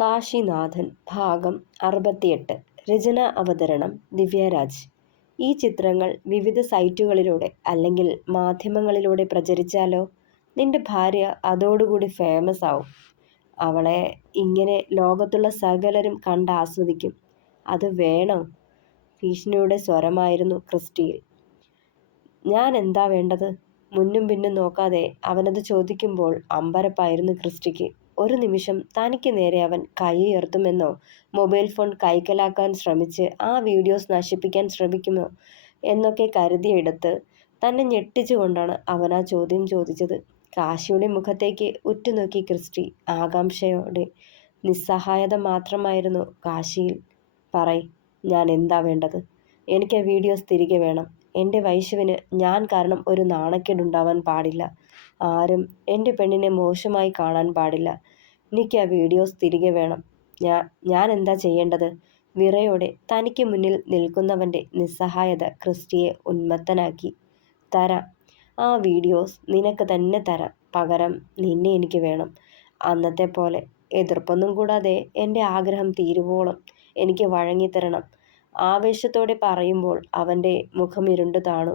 കാശിനാഥൻ ഭാഗം 68. രചന അവതരണം ദിവ്യരാജ്. ഈ ചിത്രങ്ങൾ വിവിധ സൈറ്റുകളിലൂടെ അല്ലെങ്കിൽ മാധ്യമങ്ങളിലൂടെ പ്രചരിച്ചാലോ? നിന്റെ ഭാര്യ അതോടുകൂടി ഫേമസ് ആവും. അവളെ ഇങ്ങനെ ലോകത്തുള്ള സകലരും കണ്ടാസ്വദിക്കും. അത് വേണോ? ഭീഷണിയുടെ സ്വരമായിരുന്നു ക്രിസ്റ്റിയിൽ. ഞാൻ എന്താ വേണ്ടത്? മുന്നും പിന്നും നോക്കാതെ അവനത് ചോദിക്കുമ്പോൾ അമ്പരപ്പായിരുന്നു ക്രിസ്റ്റിക്ക്. ഒരു നിമിഷം തനിക്ക് നേരെ അവൻ കൈയുയർത്തുമെന്നോ, മൊബൈൽ ഫോൺ കൈക്കലാക്കാൻ ശ്രമിച്ച് ആ വീഡിയോസ് നശിപ്പിക്കാൻ ശ്രമിക്കുമോ എന്നൊക്കെ കരുതിയെടുത്ത് തന്നെ ഞെട്ടിച്ചുകൊണ്ടാണ് അവൻ ആ ചോദ്യം ചോദിച്ചത്. കാശിയുടെ മുഖത്തേക്ക് ഉറ്റുനോക്കി ക്രിസ്റ്റി ആകാംക്ഷയോടെ. നിസ്സഹായത മാത്രമായിരുന്നു കാശിയിൽ. പറയ്, ഞാൻ എന്താ വേണ്ടത്? എനിക്ക് ആ വീഡിയോസ് തിരികെ വേണം. എൻ്റെ വൈശുവിന് ഞാൻ കാരണം ഒരു നാണക്കേടുണ്ടാവാൻ പാടില്ല. ആരും എൻ്റെ പെണ്ണിനെ മോശമായി കാണാൻ പാടില്ല. എനിക്ക് ആ വീഡിയോസ് തിരികെ വേണം. ഞാൻ എന്താ ചെയ്യേണ്ടത്? വിറയോടെ തനിക്ക് മുന്നിൽ നിൽക്കുന്നവൻ്റെ നിസ്സഹായത ക്രിസ്റ്റിയെ ഉന്മത്തനാക്കി. തരാം, ആ വീഡിയോസ് നിനക്ക് തന്നെ തരാം. പകരം നിന്നെ എനിക്ക് വേണം. അന്നത്തെ പോലെ എതിർപ്പൊന്നും കൂടാതെ എൻ്റെ ആഗ്രഹം തീരുവോളം എനിക്ക് വഴങ്ങിത്തരണം. ആവേശത്തോടെ പറയുമ്പോൾ അവൻ്റെ മുഖം ഇരുണ്ടു താണു.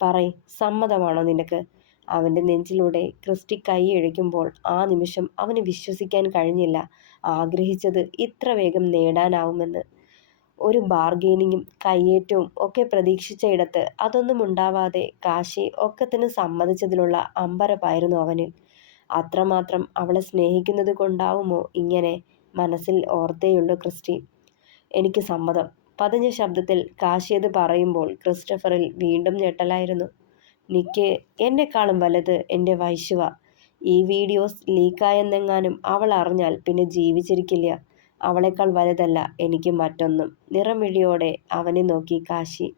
പറയ്, സമ്മതമാണോ നിനക്ക്? അവൻ്റെ നെഞ്ചിലൂടെ ക്രിസ്റ്റി കൈയഴിക്കുമ്പോൾ ആ നിമിഷം അവന് വിശ്വസിക്കാൻ കഴിഞ്ഞില്ല ആഗ്രഹിച്ചത് ഇത്ര വേഗം നേടാനാവുമെന്ന്. ഒരു ബാർഗെയിനിങ്ങും കയ്യേറ്റവും ഒക്കെ പ്രതീക്ഷിച്ച ഇടത്ത് അതൊന്നും ഉണ്ടാവാതെ കാശി ഒക്കത്തിന് സമ്മതിച്ചതിലുള്ള അമ്പരപ്പായിരുന്നു അവനിൽ. അത്രമാത്രം അവളെ സ്നേഹിക്കുന്നത് കൊണ്ടാവുമോ ഇങ്ങനെ? മനസ്സിൽ ഓർത്തേയുള്ളൂ ക്രിസ്റ്റി. എനിക്ക് സമ്മതം. പതിഞ്ഞ ശബ്ദത്തിൽ കാശിയത് പറയുമ്പോൾ ക്രിസ്റ്റഫറിൽ വീണ്ടും ഞെട്ടലായിരുന്നു. നിക്ക് എന്നെക്കാളും വലുത് എൻ്റെ വൈശുവ. ഈ വീഡിയോസ് ലീക്കായെന്നെങ്ങാനും അവൾ അറിഞ്ഞാൽ പിന്നെ ജീവിച്ചിരിക്കില്ല. അവളെക്കാൾ വലുതല്ല എനിക്ക് മറ്റൊന്നും. നിറമിഴിയോടെ അവനെ നോക്കി കാശി.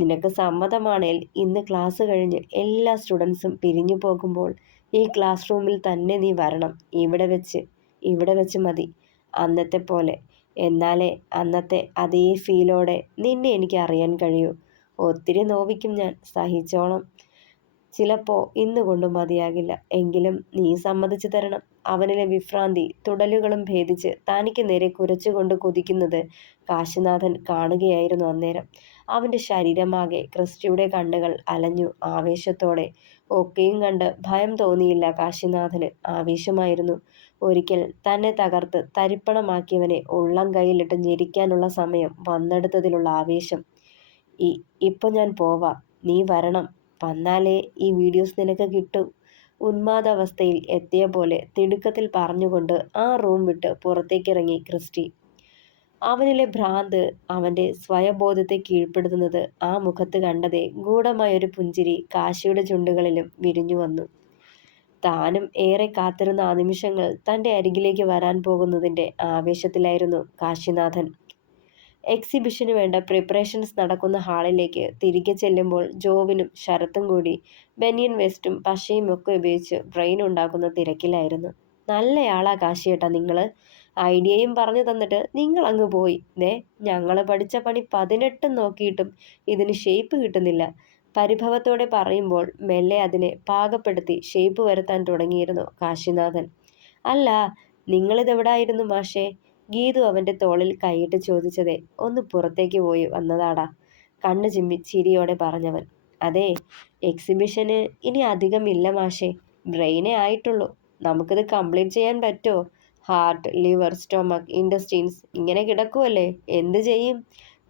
നിനക്ക് സമ്മതമാണേൽ ഇന്ന് ക്ലാസ് കഴിഞ്ഞ് എല്ലാ സ്റ്റുഡൻസും പിരിഞ്ഞു പോകുമ്പോൾ ഈ ക്ലാസ് റൂമിൽ തന്നെ നീ വരണം. ഇവിടെ വെച്ച് മതി. അന്നത്തെ പോലെ. എന്നാലേ അന്നത്തെ അതേ ഫീലോടെ നിന്നെ എനിക്ക് അറിയാൻ കഴിയൂ. ഒത്തിരി നോവിക്കും ഞാൻ, സഹിച്ചോണം. ചിലപ്പോൾ ഇന്നുകൊണ്ട് മതിയാകില്ല. എങ്കിലും നീ സമ്മതിച്ചു തരണം. അവനിലെ വിഭ്രാന്തി തുടലുകളും ഭേദിച്ച് തനിക്ക് നേരെ കുരച്ചുകൊണ്ട് കുതിക്കുന്നത് കാശിനാഥൻ കാണുകയായിരുന്നു അന്നേരം. അവൻ്റെ ശരീരമാകെ ക്രിസ്റ്റിയുടെ കണ്ണുകൾ അലഞ്ഞു ആവേശത്തോടെ. ഒക്കെയും കണ്ട് ഭയം തോന്നിയില്ല കാശിനാഥന്, ആവേശമായിരുന്നു. ഒരിക്കൽ തന്നെ തകർത്ത് തരിപ്പണമാക്കിയവനെ ഉള്ളം കൈയിലിട്ട് ഞെരിക്കാനുള്ള സമയം വന്നെടുത്തതിലുള്ള ആവേശം. ഇപ്പൊ ഞാൻ പോവാ, നീ വരണം. വന്നാലേ ഈ വീഡിയോസ് നിനക്ക് കിട്ടൂ. ഉന്മാദാവസ്ഥയിൽ എത്തിയ പോലെ തിടുക്കത്തിൽ പറഞ്ഞുകൊണ്ട് ആ റൂം വിട്ട് പുറത്തേക്കിറങ്ങി ക്രിസ്റ്റി. അവനിലെ ഭ്രാന്ത് അവൻ്റെ സ്വയബോധത്തെ കീഴ്പ്പെടുത്തുന്നത് ആ മുഖത്ത് കണ്ടതേ ഗൂഢമായൊരു പുഞ്ചിരി കാശിയുടെ ചുണ്ടുകളിലും വിരിഞ്ഞു വന്നു. താനും ഏറെ കാത്തിരുന്ന ആ നിമിഷങ്ങൾ തൻ്റെ അരികിലേക്ക് വരാൻ പോകുന്നതിൻ്റെ ആവേശത്തിലായിരുന്നു കാശിനാഥൻ. എക്സിബിഷന് വേണ്ട പ്രിപ്പറേഷൻസ് നടക്കുന്ന ഹാളിലേക്ക് തിരികെ ചെല്ലുമ്പോൾ ജോവിനും ശരത്തും കൂടി ബനിയൻ വെസ്റ്റും പശയും ഒക്കെ ഉപയോഗിച്ച് ബ്രെയിൻ ഉണ്ടാക്കുന്ന തിരക്കിലായിരുന്നു. നല്ലയാളാ കാശിയേട്ടാ നിങ്ങൾ. ഐഡിയയും പറഞ്ഞു തന്നിട്ട് നിങ്ങൾ അങ്ങ് പോയി. ഞങ്ങൾ പഠിച്ച പണി 18 നോക്കിയിട്ടും ഇതിന് ഷേപ്പ് കിട്ടുന്നില്ല. പരിഭവത്തോടെ പറയുമ്പോൾ മെല്ലെ അതിനെ പാകപ്പെടുത്തി ഷേപ്പ് വരുത്താൻ തുടങ്ങിയിരുന്നു കാശിനാഥൻ. അല്ല, നിങ്ങളിതെവിടായിരുന്നു മാഷേ? ഗീതു അവൻ്റെ തോളിൽ കൈയിട്ട് ചോദിച്ചതേ ഒന്ന് പുറത്തേക്ക് പോയി വന്നതാടാ, കണ്ണു ചിമ്മി ചിരിയോടെ പറഞ്ഞവൻ. അതെ, എക്സിബിഷന് ഇനി അധികം ഇല്ല മാഷേ. ബ്രെയിനേ ആയിട്ടുള്ളൂ. നമുക്കിത് കംപ്ലീറ്റ് ചെയ്യാൻ പറ്റുമോ? ഹാർട്ട്, ലിവർ, സ്റ്റൊമക്, ഇൻഡസ്റ്റീൻസ് ഇങ്ങനെ കിടക്കുമല്ലേ, എന്ത് ചെയ്യും?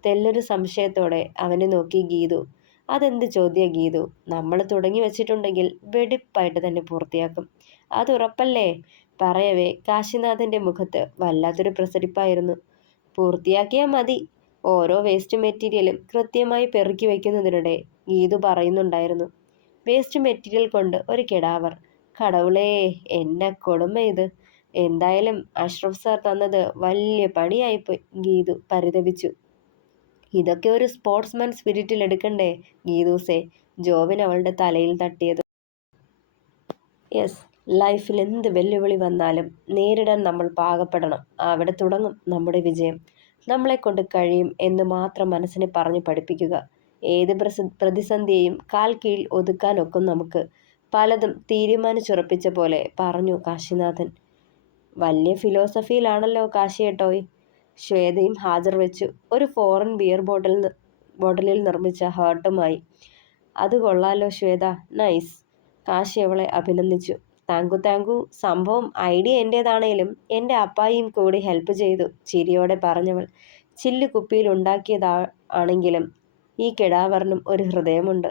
തെല്ലൊരു സംശയത്തോടെ അവനെ നോക്കി ഗീതു. അതെന്ത് ചോദ്യ ഗീതു? നമ്മൾ തുടങ്ങി വെച്ചിട്ടുണ്ടെങ്കിൽ വെടിപ്പായിട്ട് തന്നെ പൂർത്തിയാക്കും. അതുറപ്പല്ലേ? പറയവേ കാശിനാഥൻ്റെ മുഖത്ത് വല്ലാത്തൊരു പ്രസരിപ്പായിരുന്നു. പൂർത്തിയാക്കിയാൽ മതി. ഓരോ വേസ്റ്റ് മെറ്റീരിയലും കൃത്യമായി പെറുക്കി വയ്ക്കുന്നതിനിടെ ഗീതു പറയുന്നുണ്ടായിരുന്നു. വേസ്റ്റ് മെറ്റീരിയൽ കൊണ്ട് ഒരു കിടാവർ. കടവുളേ, എന്നെ കൊടുമ ഇത്. എന്തായാലും അഷ്റഫ് സാർ തന്നത് വലിയ പണിയായിപ്പോയി, ഗീതു പരിതപിച്ചു. ഇതൊക്കെ ഒരു സ്പോർട്സ്മാൻ സ്പിരിറ്റിൽ എടുക്കണ്ടേ ഗീതൂസേ? ജോബിൻ അവളുടെ തലയിൽ തട്ടിയത്. യെസ്, ലൈഫിൽ എന്ത് വെല്ലുവിളി വന്നാലും നേരിടാൻ നമ്മൾ പാകപ്പെടണം. അവിടെ തുടങ്ങും നമ്മുടെ വിജയം. നമ്മളെക്കൊണ്ട് കഴിയും എന്ന് മാത്രം മനസ്സിനെ പറഞ്ഞു പഠിപ്പിക്കുക. ഏത് പ്രതിസന്ധിയെയും കാൽ കീഴിൽ ഒതുക്കാനൊക്കും നമുക്ക്. പലതും തീരുമാനിച്ചുറപ്പിച്ച പോലെ പറഞ്ഞു കാശിനാഥൻ. വലിയ ഫിലോസഫിയിലാണല്ലോ കാശിയേട്ടോയ്. ശ്വേതയും ഹാജർ വെച്ചു. ഒരു ഫോറിൻ ബിയർ ബോട്ടിലിൽ നിർമ്മിച്ച ഹേർട്ടുമായി. അത് കൊള്ളാലോ ശ്വേത, നൈസ്. കാശി അവളെ അഭിനന്ദിച്ചു. താങ്കു. സംഭവം ഐഡിയ എൻ്റേതാണേലും എൻ്റെ അപ്പായിയും കൂടി ഹെൽപ്പ് ചെയ്തു, ചിരിയോടെ പറഞ്ഞവൾ. ചില്ല് കുപ്പിയിൽ ഉണ്ടാക്കിയതാണെങ്കിലും ഈ കിടാവറിനും ഒരു ഹൃദയമുണ്ട്.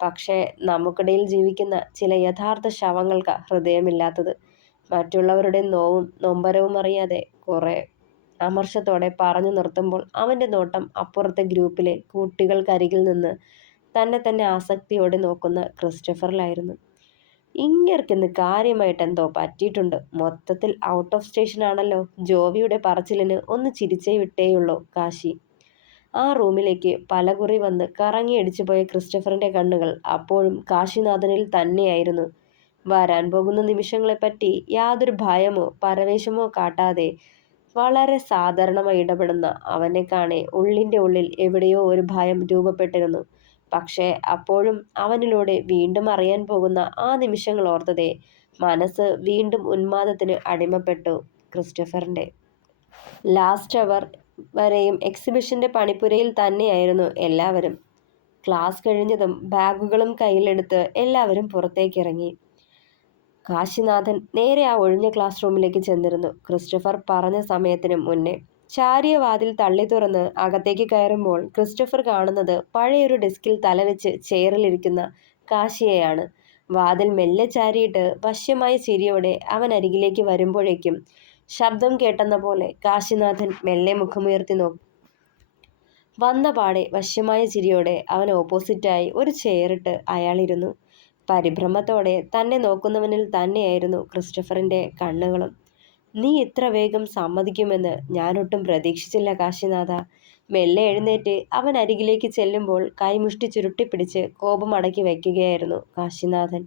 പക്ഷേ നമുക്കിടയിൽ ജീവിക്കുന്ന ചില യഥാർത്ഥ ശവങ്ങൾക്ക് ഹൃദയമില്ലാത്തത്. മറ്റുള്ളവരുടെ നോവും നൊമ്പരവും അറിയാതെ കുറെ അമർഷത്തോടെ പറഞ്ഞു നിർത്തുമ്പോൾ അവൻ്റെ നോട്ടം അപ്പുറത്തെ ഗ്രൂപ്പിലെ കുട്ടികൾക്കരികിൽ നിന്ന് തന്നെ ആസക്തിയോടെ നോക്കുന്ന ക്രിസ്റ്റഫറിലായിരുന്നു. ഇങ്ങേർക്കിന്ന് കാര്യമായിട്ട് എന്തോ പറ്റിയിട്ടുണ്ട്. മൊത്തത്തിൽ ഔട്ട് ഓഫ് സ്റ്റേഷൻ ആണല്ലോ. ജോവിയുടെ പറച്ചിലിന് ഒന്ന് ചിരിച്ചേ വിട്ടേയുള്ളൂ കാശി. ആ റൂമിലേക്ക് പലകുറി വന്ന് കറങ്ങിയടിച്ചു പോയ ക്രിസ്റ്റഫറിന്റെ കണ്ണുകൾ അപ്പോഴും കാശിനാഥനിൽ തന്നെയായിരുന്നു. വരാൻ പോകുന്ന നിമിഷങ്ങളെപ്പറ്റി യാതൊരു ഭയമോ പരവേശമോ കാട്ടാതെ വളരെ സാധാരണമായി ഇടപെടുന്ന അവനെ കാണെ ഉള്ളിൻ്റെ ഉള്ളിൽ എവിടെയോ ഒരു ഭയം രൂപപ്പെട്ടിരുന്നു. പക്ഷേ അപ്പോഴും അവനിലൂടെ വീണ്ടും അറിയാൻ പോകുന്ന ആ നിമിഷങ്ങൾ ഓർത്തതേ മനസ്സ് വീണ്ടും ഉന്മാദത്തിന് അടിമപ്പെട്ടു. ക്രിസ്റ്റഫറിന്റെ ലാസ്റ്റ് അവർ വരെയും എക്സിബിഷന്റെ പണിപ്പുരയിൽ തന്നെയായിരുന്നു എല്ലാവരും. ക്ലാസ് കഴിഞ്ഞതും ബാഗുകളും കയ്യിലെടുത്ത് എല്ലാവരും പുറത്തേക്കിറങ്ങി. കാശിനാഥൻ നേരെ ആ ഒഴിഞ്ഞ ക്ലാസ് റൂമിലേക്ക് ചെന്നിരുന്നു. ക്രിസ്റ്റഫർ പറഞ്ഞ സമയത്തിന് മുന്നേ. ചാരിയ വാതിൽ തള്ളി തുറന്ന് അകത്തേക്ക് കയറുമ്പോൾ ക്രിസ്റ്റഫർ കാണുന്നത് പഴയൊരു ഡെസ്കിൽ തലവെച്ച് ചെയറിലിരിക്കുന്ന കാശിയെയാണ്. വാതിൽ മെല്ലെ ചാരിയിട്ട് വശ്യമായ ചിരിയോടെ അവൻ അരികിലേക്ക് വരുമ്പോഴേക്കും ശബ്ദം കേട്ടെന്ന പോലെ കാശിനാഥൻ മെല്ലെ മുഖമുയർത്തി നോക്കി. വന്ന പാടെ വശ്യമായ ചിരിയോടെ അവൻ ഓപ്പോസിറ്റായി ഒരു ചെയറിട്ട് അയാളിരുന്നു. പരിഭ്രമത്തോടെ തന്നെ നോക്കുന്നവനിൽ തന്നെയായിരുന്നു ക്രിസ്റ്റഫറിന്റെ കണ്ണുകളും. നീ ഇത്ര വേഗം സമ്മതിക്കുമെന്ന് ഞാനൊട്ടും പ്രതീക്ഷിച്ചില്ല കാശിനാഥ. മെല്ലെ എഴുന്നേറ്റ് അവൻ അരികിലേക്ക് ചെല്ലുമ്പോൾ കൈമുഷ്ടി ചുരുട്ടിപ്പിടിച്ച് കോപം അടക്കി വയ്ക്കുകയായിരുന്നു കാശിനാഥൻ.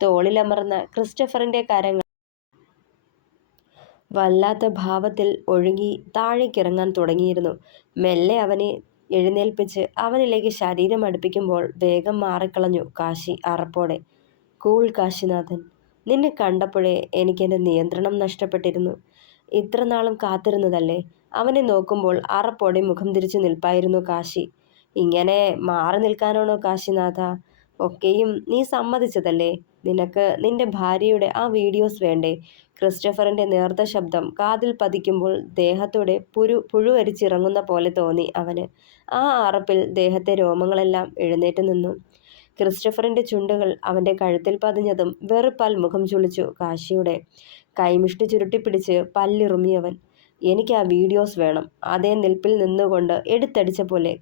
തോളിലമർന്ന ക്രിസ്റ്റഫറിന്റെ കരങ്ങൾ വല്ലാത്ത ഭാവത്തിൽ ഒഴുകി താഴേക്കിറങ്ങാൻ തുടങ്ങിയിരുന്നു. മെല്ലെ അവനെ എഴുന്നേൽപ്പിച്ച് അവനിലേക്ക് ശരീരം അടുപ്പിക്കുമ്പോൾ വേഗം മാറിക്കളഞ്ഞു കാശി അറപ്പോടെ. കൂൾ കാശിനാഥൻ, നിന്നെ കണ്ടപ്പോഴേ എനിക്കെൻ്റെ നിയന്ത്രണം നഷ്ടപ്പെട്ടിരുന്നു. ഇത്ര നാളും കാത്തിരുന്നതല്ലേ. അവനെ നോക്കുമ്പോൾ അറപ്പോടെ മുഖം തിരിച്ചു നിൽപ്പായിരുന്നു കാശി. ഇങ്ങനെ മാറി നിൽക്കാനാണോ കാശിനാഥ? ഒക്കെയും നീ സമ്മതിച്ചതല്ലേ. നിനക്ക് നിന്റെ ഭാര്യയുടെ ആ വീഡിയോസ് വേണ്ടേ? ക്രിസ്റ്റഫറിന്റെ നേർത്ത ശബ്ദം കാതിൽ പതിക്കുമ്പോൾ ദേഹത്തോടെ പുഴുവരിച്ചിറങ്ങുന്ന പോലെ തോന്നി അവന്. ആ അറപ്പിൽ ദേഹത്തെ രോമങ്ങളെല്ലാം എഴുന്നേറ്റ് നിന്നു. ക്രിസ്റ്റഫറിന്റെ ചുണ്ടുകൾ അവന്റെ കഴുത്തിൽ പതിഞ്ഞതും വെറുപ്പാൽ മുഖം ചുളിച്ചു കാശിയുടെ. കൈമുഷ്ടി ചുരുട്ടിപ്പിടിച്ച് പല്ലിറുമിയവൻ. എനിക്ക് ആ വീഡിയോസ് വേണം. അതേ നിൽപ്പിൽ നിന്നുകൊണ്ട് എടുത്തടിച്ച പോലെ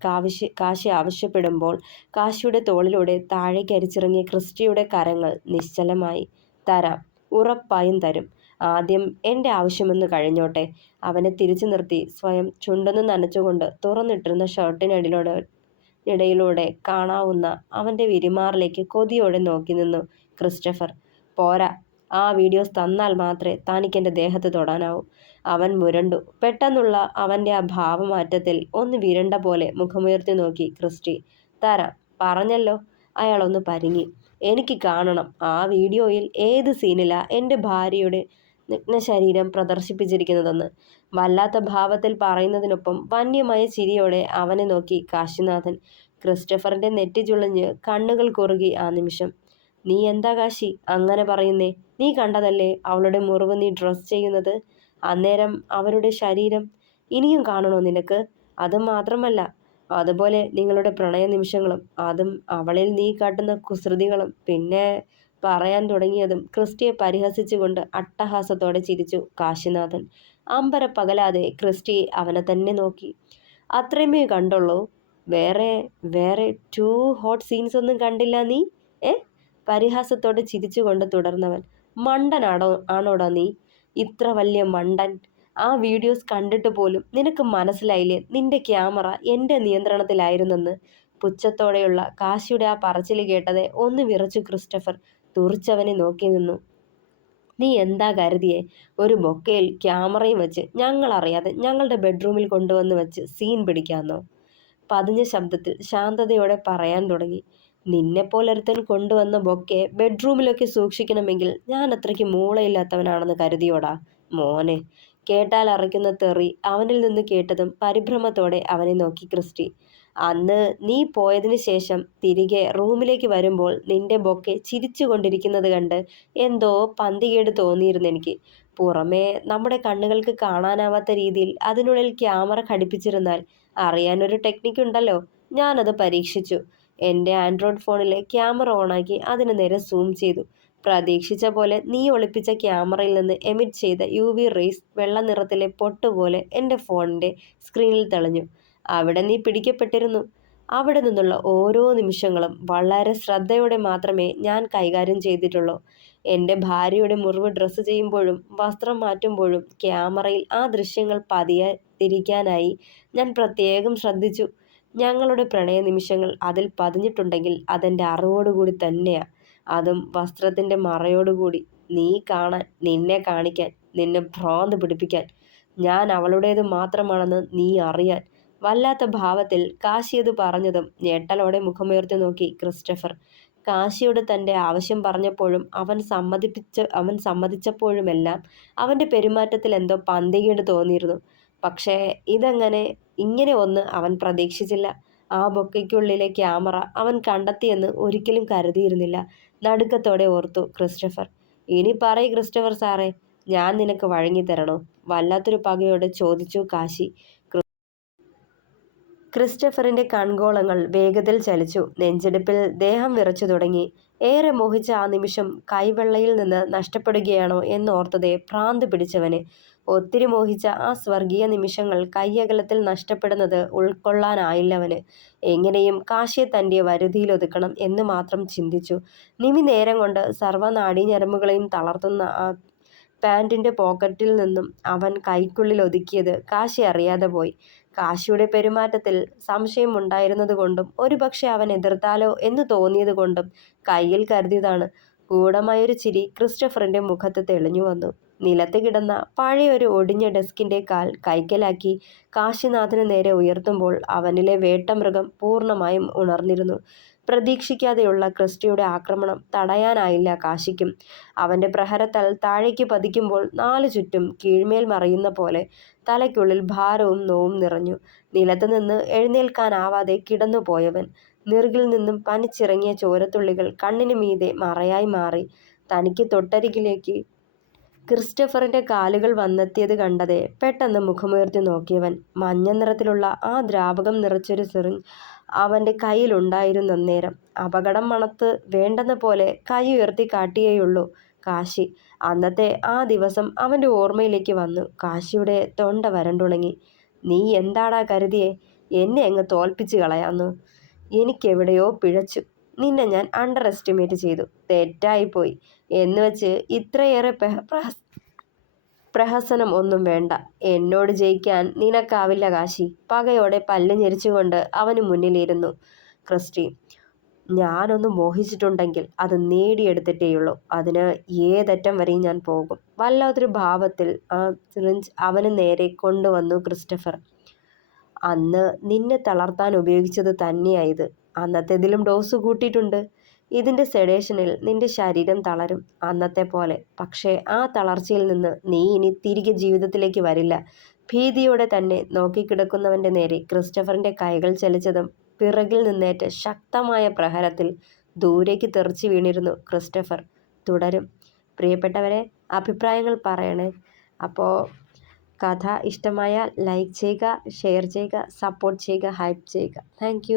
കാശി ആവശ്യപ്പെടുമ്പോൾ കാശിയുടെ തോളിലൂടെ താഴേക്ക് അരിച്ചിറങ്ങിയ ക്രിസ്റ്റിയുടെ കരങ്ങൾ നിശ്ചലമായി. തരാം, ഉറപ്പായും തരും. ആദ്യം എൻ്റെ ആവശ്യമൊന്ന് കഴിഞ്ഞോട്ടെ. അവനെ തിരിച്ചു നിർത്തി സ്വയം ചുണ്ടൊന്ന് നനച്ചുകൊണ്ട് തുറന്നിട്ടിരുന്ന ഷർട്ടിനിടയിലൂടെ കാണാവുന്ന അവൻ്റെ വിരിമാറിലേക്ക് കൊതിയോടെ നോക്കി നിന്നു ക്രിസ്റ്റഫർ. പോരാ, ആ വീഡിയോസ് തന്നാൽ മാത്രമേ തനിക്കെൻ്റെ ദേഹത്ത് തൊടാനാവൂ. അവൻ മുരണ്ടു. പെട്ടെന്നുള്ള അവൻ്റെ ആ ഭാവമാറ്റത്തിൽ ഒന്ന് വിരണ്ട പോലെ മുഖമുയർത്തി നോക്കി ക്രിസ്റ്റി. തരാം, പറഞ്ഞല്ലോ. അയാളൊന്ന് പരിങ്ങി. എനിക്ക് കാണണം ആ വീഡിയോയിൽ ഏത് സീനിലാ എൻ്റെ ഭാര്യയുടെ നഗ്നശരീരം പ്രദർശിപ്പിച്ചിരിക്കുന്നതെന്ന്. വല്ലാത്ത ഭാവത്തിൽ പറയുന്നതിനൊപ്പം വന്യമായ ചിരിയോടെ അവനെ നോക്കി കാശിനാഥൻ. ക്രിസ്റ്റഫറിന്റെ നെറ്റി ചുളിഞ്ഞ് കണ്ണുകൾ കുറുകി ആ നിമിഷം. നീ എന്താ കാശി അങ്ങനെ പറയുന്നേ? നീ കണ്ടതല്ലേ അവളുടെ മുറിവ് നീ ഡ്രസ് ചെയ്യുന്നത്? അന്നേരം അവരുടെ ശരീരം ഇനിയും കാണണോ നിനക്ക്? അത് മാത്രമല്ല, അതുപോലെ നിങ്ങളുടെ പ്രണയ നിമിഷങ്ങളും, അതും അവളിൽ നീ കാട്ടുന്ന കുസൃതികളും. പിന്നെ പറയാൻ തുടങ്ങിയതും ക്രിസ്റ്റിയെ പരിഹസിച്ചുകൊണ്ട് അട്ടഹാസത്തോടെ ചിരിച്ചു കാശിനാഥൻ. അമ്പര പകലാതെ ക്രിസ്റ്റി അവനെ തന്നെ നോക്കി. അത്രയുമേ കണ്ടുള്ളൂ? വേറെ വേറെ ടു ഹോട്ട് സീൻസ് ഒന്നും കണ്ടില്ല നീ? പരിഹാസത്തോടെ ചിരിച്ചുകൊണ്ട് തുടർന്നവൻ. ആണോടാ നീ? ഇത്ര വലിയ മണ്ടൻ? ആ വീഡിയോസ് കണ്ടിട്ട് പോലും നിനക്ക് മനസ്സിലായില്ലേ നിന്റെ ക്യാമറ എൻ്റെ നിയന്ത്രണത്തിലായിരുന്നെന്ന്? പുച്ഛത്തോടെയുള്ള കാശിയുടെ ആ പറച്ചിൽ കേട്ടതെ ഒന്ന് വിറച്ചു ക്രിസ്റ്റഫർ. തുറിച്ചവനെ നോക്കി നിന്നു. നീ എന്താ കരുതിയേ? ഒരു ബൊക്കയിൽ ക്യാമറയും വെച്ച് ഞങ്ങളറിയാതെ ഞങ്ങളുടെ ബെഡ്റൂമിൽ കൊണ്ടുവന്ന് വെച്ച് സീൻ പിടിക്കാമെന്നോ? പതിഞ്ഞ ശബ്ദത്തിൽ ശാന്തതയോടെ പറയാൻ തുടങ്ങി. നിന്നെപ്പോലൊരുത്തൻ കൊണ്ടുവന്ന ബൊക്കെ ബെഡ്റൂമിലൊക്കെ സൂക്ഷിക്കണമെങ്കിൽ ഞാൻ അത്രയ്ക്ക് മൂളയില്ലാത്തവനാണെന്ന് കരുതിയോടാ? മോനെ. കേട്ടാൽ അറയ്ക്കുന്ന തെറി അവനിൽ നിന്ന് കേട്ടതും പരിഭ്രമത്തോടെ അവനെ നോക്കി ക്രിസ്റ്റി. അന്ന് നീ പോയതിന് ശേഷം തിരികെ റൂമിലേക്ക് വരുമ്പോൾ നിന്റെ ബൊക്കെ ചിരിച്ചുകൊണ്ടിരിക്കുന്നത് കണ്ട് എന്തോ പന്തികേട് തോന്നിയിരുന്നെനിക്ക്. പുറമേ നമ്മുടെ കണ്ണുകൾക്ക് കാണാനാവാത്ത രീതിയിൽ അതിനുള്ളിൽ ക്യാമറ ഘടിപ്പിച്ചിരുന്നാൽ അറിയാനൊരു ടെക്നിക്ക് ഉണ്ടല്ലോ. ഞാനത് പരീക്ഷിച്ചു. എൻ്റെ ആൻഡ്രോയിഡ് ഫോണിലെ ക്യാമറ ഓണാക്കി അതിന് നേരെ സൂം ചെയ്തു. പ്രതീക്ഷിച്ച പോലെ നീ ഒളിപ്പിച്ച ക്യാമറയിൽ നിന്ന് എമിറ്റ് ചെയ്ത UV റേസ് വെള്ള നിറത്തിലെ പൊട്ടുപോലെ എൻ്റെ ഫോണിൻ്റെ സ്ക്രീനിൽ തെളിഞ്ഞു. അവിടെ നീ പിടിക്കപ്പെട്ടിരുന്നു. അവിടെ നിന്നുള്ള ഓരോ നിമിഷങ്ങളും വളരെ ശ്രദ്ധയോടെ മാത്രമേ ഞാൻ കൈകാര്യം ചെയ്തിട്ടുള്ളൂ. എൻ്റെ ഭാര്യയുടെ മുറിവ് ഡ്രസ്സ് ചെയ്യുമ്പോഴും വസ്ത്രം മാറ്റുമ്പോഴും ക്യാമറയിൽ ആ ദൃശ്യങ്ങൾ പതിയാതിരിക്കാനായി ഞാൻ പ്രത്യേകം ശ്രദ്ധിച്ചു. ഞങ്ങളുടെ പ്രണയ നിമിഷങ്ങൾ അതിൽ പതിഞ്ഞിട്ടുണ്ടെങ്കിൽ അതെൻ്റെ അറിവോടുകൂടി തന്നെയാ. അതും വസ്ത്രത്തിൻ്റെ മറയോടുകൂടി. നീ കാണാൻ, നിന്നെ കാണിക്കാൻ, നിന്നെ ഭ്രാന്ത് പിടിപ്പിക്കാൻ. ഞാൻ അവളുടേത് മാത്രമാണെന്ന് നീ അറിയാൻ. വല്ലാത്ത ഭാവത്തിൽ കാശി അത് പറഞ്ഞതും ഞെട്ടലോടെ മുഖമുയർത്തി നോക്കി ക്രിസ്റ്റഫർ. കാശിയോട് തൻ്റെ ആവശ്യം പറഞ്ഞപ്പോഴും അവൻ സമ്മതിച്ചപ്പോഴുമെല്ലാം അവൻ്റെ പെരുമാറ്റത്തിൽ എന്തോ പന്തികേട് തോന്നിയിരുന്നു. പക്ഷേ ഇങ്ങനെ ഒന്ന് അവൻ പ്രതീക്ഷിച്ചില്ല. ആ ബൊക്കയ്ക്കുള്ളിലെ ക്യാമറ അവൻ കണ്ടെത്തിയെന്ന് ഒരിക്കലും കരുതിയിരുന്നില്ല. നടുക്കത്തോടെ ഓർത്തു ക്രിസ്റ്റഫർ. ഇനി പറയ് ക്രിസ്റ്റഫർ സാറേ, ഞാൻ നിനക്ക് വഴങ്ങിത്തരണോ? വല്ലാത്തൊരു പകയോടെ ചോദിച്ചു കാശി. ക്രിസ്റ്റഫറിന്റെ കൺഗോളങ്ങൾ വേഗത്തിൽ ചലിച്ചു. നെഞ്ചിടിപ്പിൽ ദേഹം വിറച്ചു തുടങ്ങി. ഏറെ മോഹിച്ച ആ നിമിഷം കൈവെള്ളയിൽ നിന്ന് നഷ്ടപ്പെടുകയാണോ എന്നോർത്തതേ ഭ്രാന്ത് പിടിച്ചവന്. ഒത്തിരി മോഹിച്ച ആ സ്വർഗീയ നിമിഷങ്ങൾ കയ്യകലത്തിൽ നഷ്ടപ്പെടുന്നത് ഉൾക്കൊള്ളാനായില്ലവന്. എങ്ങനെയും കാശിയെ തൻ്റെ വരുതിയിലൊതുക്കണം എന്ന് മാത്രം ചിന്തിച്ചു. നിമിനേരം കൊണ്ട് സർവ്വനാഡീഞരമ്പുകളെയും തളർത്തുന്ന ആ പാൻറിൻ്റെ പോക്കറ്റിൽ നിന്നും അവൻ കൈക്കുള്ളിൽ ഒതുക്കിയത് കാശി അറിയാതെ പോയി. കാശിയുടെ പെരുമാറ്റത്തിൽ സംശയമുണ്ടായിരുന്നതുകൊണ്ടും ഒരുപക്ഷെ അവൻ എതിർത്താലോ എന്ന് തോന്നിയതുകൊണ്ടും കയ്യിൽ കരുതിയതാണ്. ഗൂഢമായൊരു ചിരി ക്രിസ്റ്റഫറിന്റെ മുഖത്ത് തെളിഞ്ഞു വന്നു. നിലത്ത് കിടന്ന പഴയൊരു ഒടിഞ്ഞ ഡെസ്കിന്റെ കാൽ കൈക്കലാക്കി കാശിനാഥന് നേരെ ഉയർത്തുമ്പോൾ അവനിലെ വേട്ടമൃഗം പൂർണ്ണമായും ഉണർന്നിരുന്നു. പ്രതീക്ഷിക്കാതെയുള്ള ക്രിസ്റ്റിയുടെ ആക്രമണം തടയാനായില്ല കാശിക്കും. അവൻ്റെ പ്രഹരത്താൽ താഴേക്ക് പതിക്കുമ്പോൾ നാലു ചുറ്റും കീഴ്മേൽ മറിയുന്ന പോലെ തലയ്ക്കുള്ളിൽ ഭാരവും നോവും നിറഞ്ഞു. നിലത്ത് നിന്ന് എഴുന്നേൽക്കാനാവാതെ കിടന്നുപോയവൻ. നെറുകിൽ നിന്നും പനിച്ചിറങ്ങിയ ചോരത്തുള്ളികൾ കണ്ണിന് മീതെ മറയായി മാറി. തനിക്ക് തൊട്ടരികിലേക്ക് ക്രിസ്റ്റഫറിന്റെ കാലുകൾ വന്നെത്തിയത് കണ്ടതേ പെട്ടെന്ന് മുഖമുയർത്തി നോക്കിയവൻ. മഞ്ഞ നിറത്തിലുള്ള ആ ദ്രാവകം നിറച്ചൊരു സിറിഞ്ച് അവൻ്റെ കയ്യിലുണ്ടായിരുന്നേരം അപകടം മണത്ത് വേണ്ടെന്ന പോലെ കൈ ഉയർത്തി കാട്ടിയേയുള്ളൂ കാശി. അന്നത്തെ ആ ദിവസം അവൻ്റെ ഓർമ്മയിലേക്ക് വന്നു. കാശിയുടെ തൊണ്ട വരണ്ടുണങ്ങി. നീ എന്താടാ കരുതിയേ? എന്നെ അങ്ങ് തോൽപ്പിച്ച് കളയാന്നു? എനിക്കെവിടെയോ പിഴച്ചു. നിന്നെ ഞാൻ അണ്ടർ എസ്റ്റിമേറ്റ് ചെയ്തു. തെറ്റായിപ്പോയി എന്ന് വെച്ച് ഇത്രയേറെ പ്രഹസനം ഒന്നും വേണ്ട. എന്നോട് ജയിക്കാൻ നിനക്കാവില്ല കാശി. പകയോടെ പല്ല് ഞെരിച്ചുകൊണ്ട് അവന് മുന്നിലിരുന്നു ക്രിസ്റ്റി. ഞാനൊന്ന് മോഹിച്ചിട്ടുണ്ടെങ്കിൽ അത് നേടിയെടുത്തിട്ടേയുള്ളൂ. അതിന് ഏതറ്റം വരെയും ഞാൻ പോകും. വല്ലാത്തൊരു ഭാവത്തിൽ ആ സിറിഞ്ച് അവന് നേരെ കൊണ്ടുവന്നു ക്രിസ്റ്റഫർ. അന്ന് നിന്നെ തളർത്താൻ ഉപയോഗിച്ചത് തന്നെയായത്. അന്നത്തേതിലും ഡോസ് കൂട്ടിയിട്ടുണ്ട്. ഇതിൻ്റെ സെഡേഷനിൽ നിന്റെ ശരീരം തളരും അന്നത്തെ പോലെ. പക്ഷേ ആ തളർച്ചയിൽ നിന്ന് നീ ഇനി തിരികെ ജീവിതത്തിലേക്ക് വരില്ല. ഭീതിയോടെ തന്നെ നോക്കിക്കിടക്കുന്നവൻ്റെ നേരെ ക്രിസ്റ്റഫറിൻ്റെ കൈകൾ ചലിച്ചതും പിറകിൽ നിന്നേറ്റ ശക്തമായ പ്രഹരത്തിൽ ദൂരേക്ക് തെറിച്ചു വീണിരുന്നു ക്രിസ്റ്റഫർ. തുടരും. പ്രിയപ്പെട്ടവരെ, അഭിപ്രായങ്ങൾ പറയണേ. അപ്പോൾ കഥ ഇഷ്ടമായാൽ ലൈക്ക് ചെയ്യുക, ഷെയർ ചെയ്യുക, സപ്പോർട്ട് ചെയ്യുക, ഹൈപ്പ് ചെയ്യുക. താങ്ക്